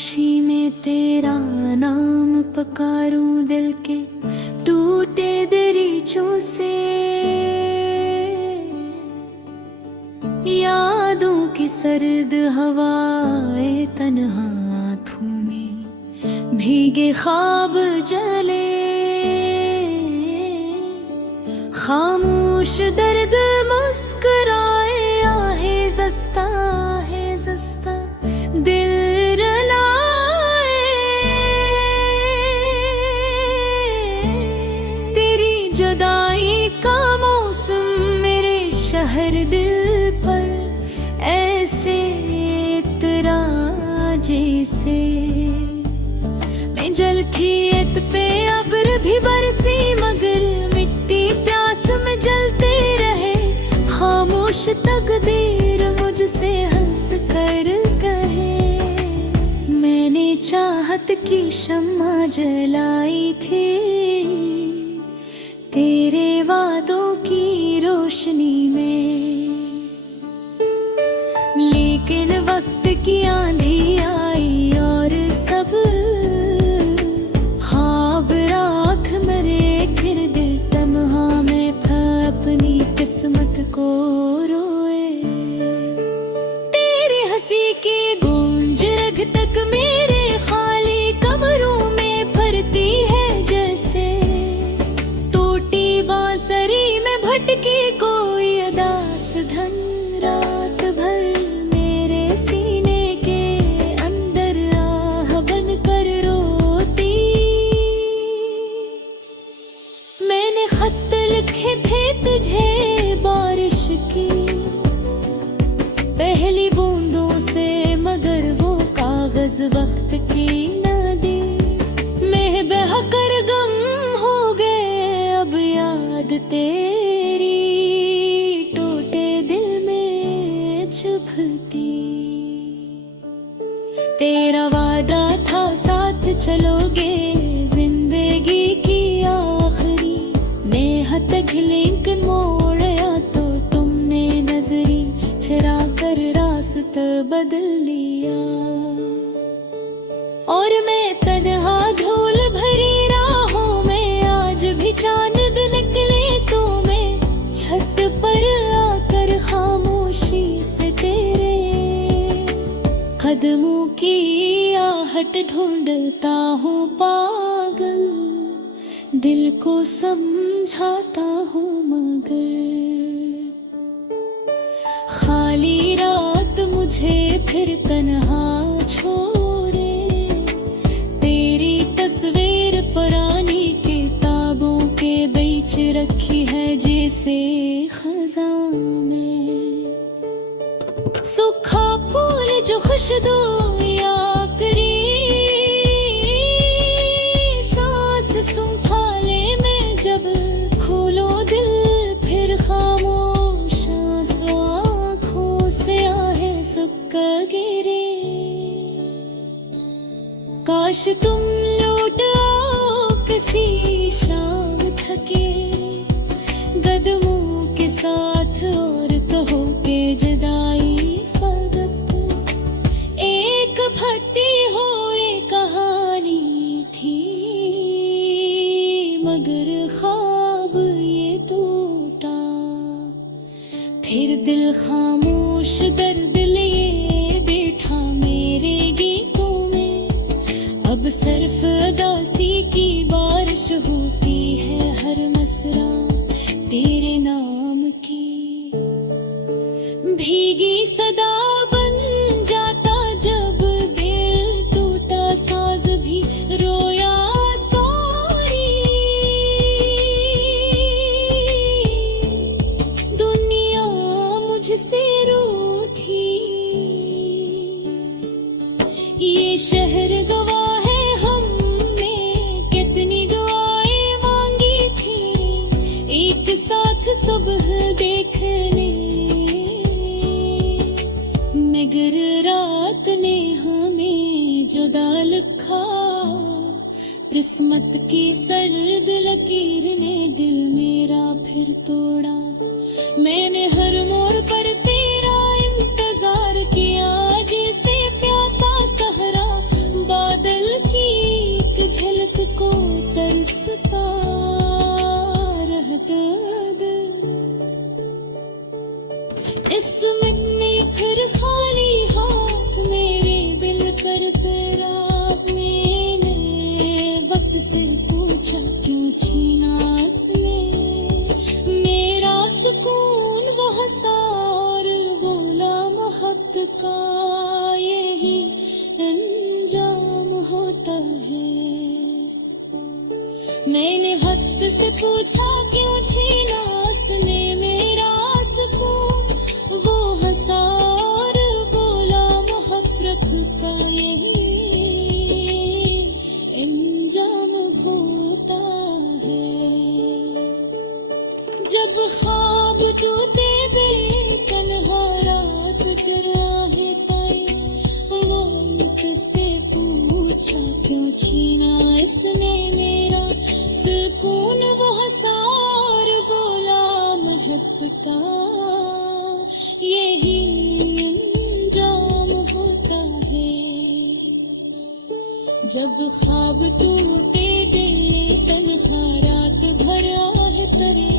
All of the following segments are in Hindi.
खामोशी में तेरा नाम पकारूं दिल के टूटे दरीचों से। यादों की सर्द हवाएं तन्हा आँखों में भीगे ख्वाब जले। खामोश दर्द मुस्कुराए आहे जस्ता दिल रलाए। तेरी जुदाई का मौसम मेरे शहर दिल पर ऐसे इतरा जैसे। मैं जलती एत पे अब्र भी बरसी मगर मिट्टी प्यास में जलते रहे। खामोश तकदीर मुझसे हंस कर कहे, मैंने चाहत की शम्मा जलाई थी तेरे वादों की रोशनी में। लेकिन वक्त की आंधी आई और सब ख्वाब राख मेरे गिर्द। तन्हा मैं था अपनी किस्मत को रोए। तेरी हंसी की गूंज रग तक मेरे खाली कमरों में भरती है जैसे। टूटी बांसुरी में भटकी कोई अदास धन। रात भर मेरे सीने के अंदर आह बन कर रोती। मैंने खत लिखे थे तुझे बारिश की पहली बूंदों से मगर वो कागज वक्त की न दी। मैं बहकर गम हो गए अब याद तेरी टूटे दिल में चुभती। तेरा वादा था साथ चलोगे जिंदगी की आखिरी। मैं हथक लिंक मोड़या तो तुमने नजरी चरा कर रास्ता बदल लिया। और मैं तन्हा धूल भरी राहों में आज भी चांद निकले तो मैं छत पर आकर खामोशी से तेरे कदमों की आहट ढूंढता हूँ पागल। दिल को समझाता हूँ मगर खाली रात मुझे फिर तन्हा छोड़े। तेरी तस्वीर पुरानी किताबों के बीच रखी है जैसे खजाने। सूखा फूल जो खुशबू आखिरी सांस संभाले मैं जब खोलो दिल फिर खामोश आंसू आँखों से आहे सुक्का गिरे। काश तुम लौट आओ किसी शाम थके कदमों के साथ और कहो के जुदाई फकत एक फटी हुई कहानी थी। मगर ख्वाब ये टूटा फिर दिल खामोश दर्द लिए बैठा मेरे गीतों में। अब सिर्फ उदासी की बारिश होती है हर मसरा तेरे नाम की। भीगी सदा बन जाता जब दिल टूटा साज भी रोया सॉरी। दुनिया मुझसे रूठी ये शहर गवाह है हमने कितनी दुआएं मांगी थी एक साथ सुबह देखने। मगर रात ने हमें जुदा लिखा। किस्मत की सर्द लकीर ने दिल मेरा फिर तोड़ा। मैंने हर मोड़ पर तेरा इंतजार किया जैसे प्यासा सहरा होता है। मैंने वक्त से पूछा क्यों छीना उसने मेरा सुकून, वो हंसा और बोला मोहब्बत का यही इंजाम होता है। जब ख्वाब टूटे बेतन्हा रात चुराहे पाए, वो मुझसे पूछा क्यों छीना इसने मेरा सुकून, वो हंसा और बोला मोहब्बत का यही अंजाम होता है। जब ख्वाब टूटे दिल तन्हा रात भर आहे तरे,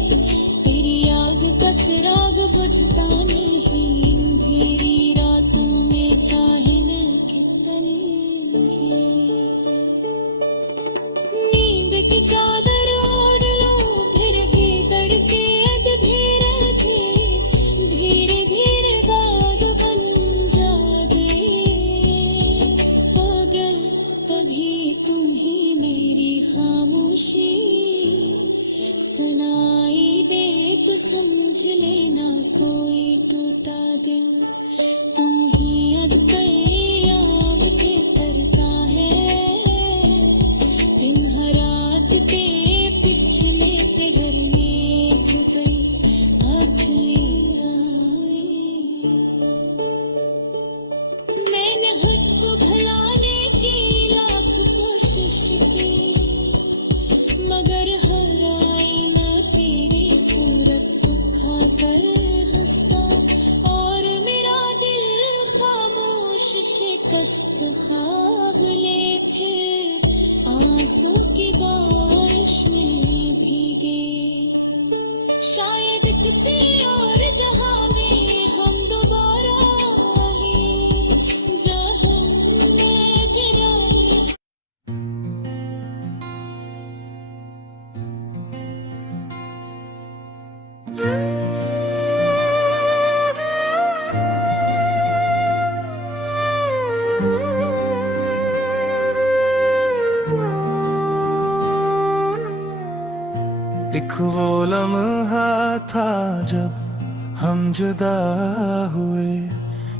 तेरी आग का चिराग बुझता नहीं, अंधेरी रातों में चाहे न कितने नींद की चादर ओढ़ लो, फिर भी गड़के अधेरे थे, धीरे धीरे दाग बन जागे। पग पगी तुम्ही मेरी खामोशी सुनाई दे, तो समझ लेना कोई टूटा दिल तुम ही अदकयाम के करता है। दिन हरात के पिछले पहर में धुपई आखिरी आई। मैंने खुद को भुलाने की लाख कोशिश की, मगर हर आई न तेरी सूरत खाकर हंसता, और मेरा दिल खामोश शिकस्त ख्वाब ले फिर आंसू की बारिश में भीगे। शायद किसी और जहां में हम दोबारा आए, जहां में जरा एक वो लम्हा था जब हम जुदा हुए,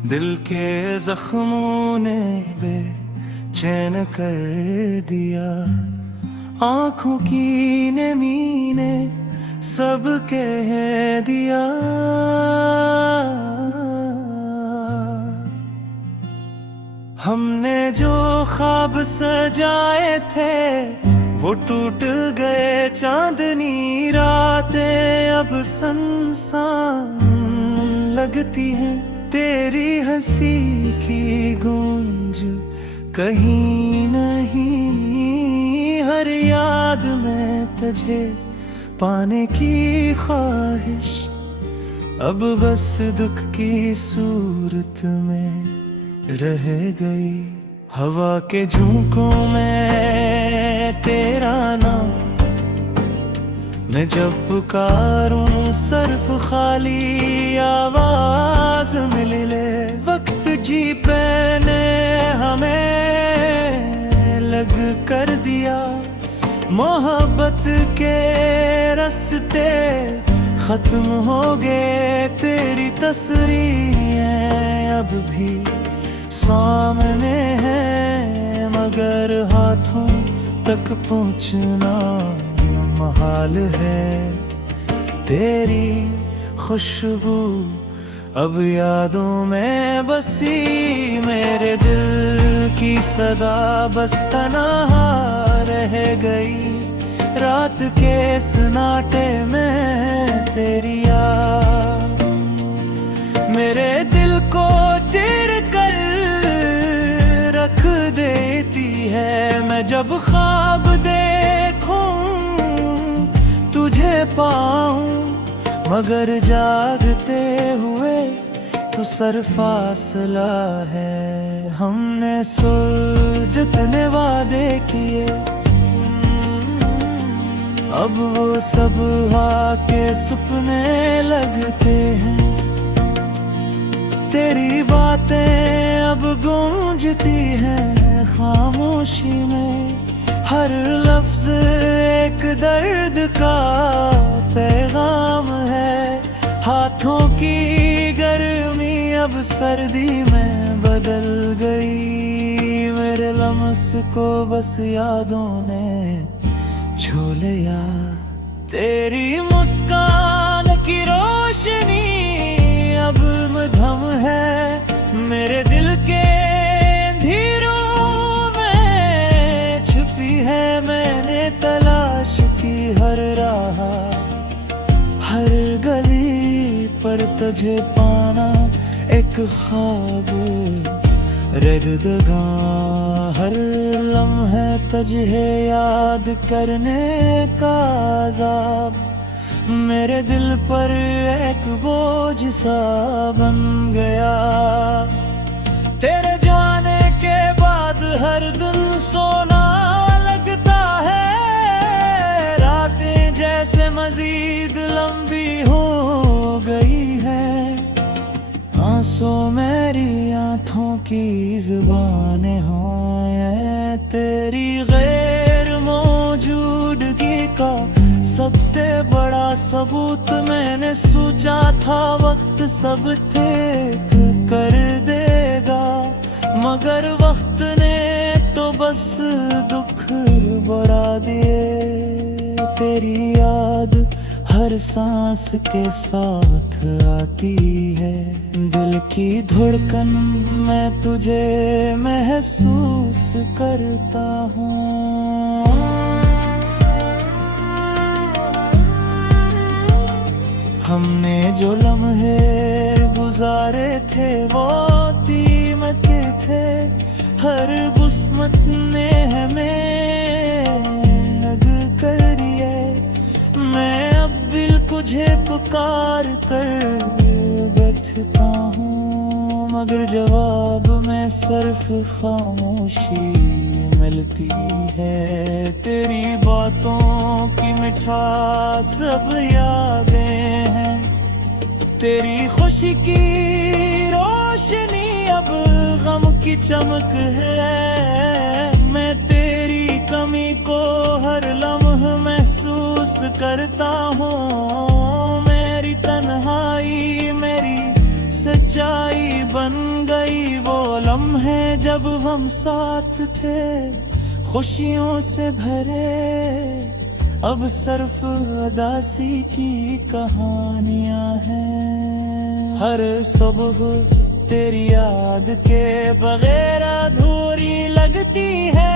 दिल के जख्मों ने बेचैन कर दिया। आंखों की नमी ने सब कह दिया, हमने जो ख्वाब सजाए थे वो टूट गए। चांदनी रातें अब सुनसान लगती हैं, तेरी हंसी की गूंज कहीं नहीं। हर याद में तुझे पाने की ख्वाहिश अब बस दुख की सूरत में रह गई। हवा के झोंकों में तेरा नाम मैं जब पुकारूं, सर्फ खाली आवाज मिले। वक्त जी पैने हमें लग कर दिया, मोहब्बत के रास्ते खत्म हो गए। तेरी तस्वीरें अब भी सामने है, मगर हाथों तक पहुंचना महाल है। तेरी खुशबू अब यादों में बसी, मेरे दिल की सदा बस तन्हा रह गई। रात के सन्नाटे में तेरी याद मेरे दिल को चीर कर रख देती है। मैं जब ख्वाब देखूं तुझे पाऊं, मगर जागते हुए तो सर फासला है। हमने जितने वादे किए अब वो सब आके सपने लगते हैं। तेरी बातें अब गूंजती हैं खामोशी में हर लफ्ज एक दर्द का पैगाम है। हाथों की गर्मी अब सर्दी में बदल गई, मेरे लम्स को बस यादों ने छू लिया। तेरी मुस्कान की रोशनी अब मधम है, मेरे दिल के अंधेरों में छुपी है। मैंने तलाश की हर राह, हर गली पर तुझे पाना एक ख्वाब रद्दगा। हर लम्हे तुझे याद करने का अज़ाब मेरे दिल पर एक बोझ सा बन गया। तेरे जाने के बाद हर दिन सोना लगता है, रातें जैसे मजीद लंबी हो गई है। आंसू मेरी आंखों की ज़ुबानें हैं, तेरी गैर मौजूदगी का सबसे बड़ा सबूत। मैंने सोचा था वक्त सब ठीक कर देगा, मगर वक्त ने तो बस दुख बढ़ा दिए। तेरी याद हर सांस के साथ आती है, दिल की धड़कन मैं तुझे महसूस करता हूँ। हमने जो लम्हे गुजारे थे वो कीमत के थे, हर बुस्मत ने हमें लग कर ये। मैं अब दिल तुझे पुकार कर बैठता हूँ, मगर जवाब में सिर्फ खामोशी मिलती है। तेरी बातों की मिठास अब यादें हैं, तेरी खुशी की रोशनी अब गम की चमक है। मैं तेरी कमी को हर लम्हे महसूस करता हूँ। मेरी तन्हाई मेरी सच्चाई बन गई, वो लम्हे जब हम साथ थे खुशियों से भरे। अब सिर्फ उदासी की कहानियां हैं, हर सुबह तेरी याद के बगैर अधूरी लगती है।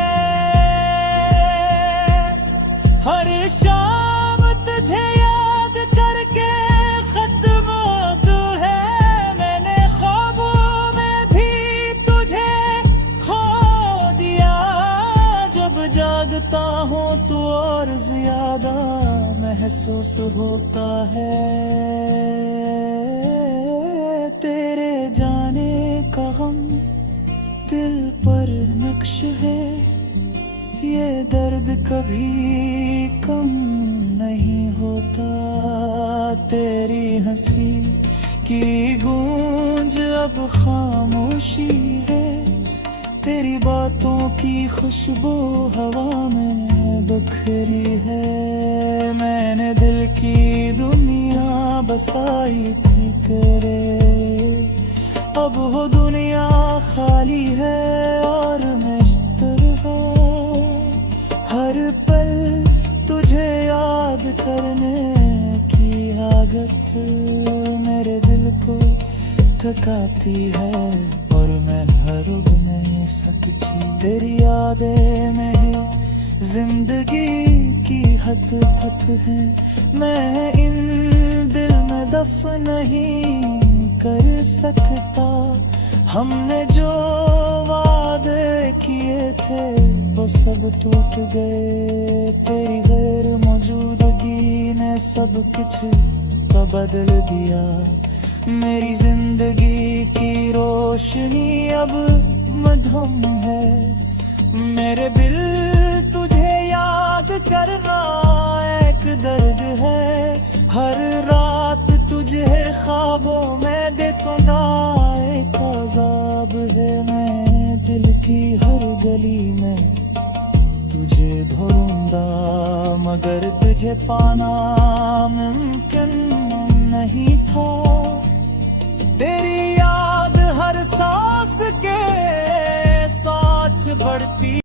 हर शाम तुझे याद करके खत्म होती है, मैंने ख्वाबों में भी तुझे खो दिया। जब जागता हूँ तो और ज्यादा महसूस होता है। तेरे जाने का गम दिल पर नक्श है, ये दर्द कभी कम नहीं होता। तेरी हंसी की गूंज अब खामोशी है, तेरी बातों की खुशबू हवा में बिखरी है। मैंने दिल की दुनिया बसाई थी तेरे, अब वो दुनिया खाली है और मैं तरहा। हर पल तुझे याद करने की आदत मेरे दिल को थकाती है, और मैं हरूब नहीं सकती। तेरी यादें में ही जिंदगी की हद तक है, मैं इन दिल में दफन नहीं कर सकता। हमने जो वादे किए थे वो सब टूट गए, तेरी गैर मौजूदगी ने सब कुछ बदल दिया। मेरी जिंदगी की रोशनी अब मधुम है, मेरे दिल तुझे याद करना एक दर्द है। हर रात तुझे ख्वाबों में देखना एक अज़ाब है, मैं दिल की हर गली तुझे ढूंढा मगर तुझे पाना मुमकिन नहीं था। तेरी याद हर सांस के साथ बढ़ती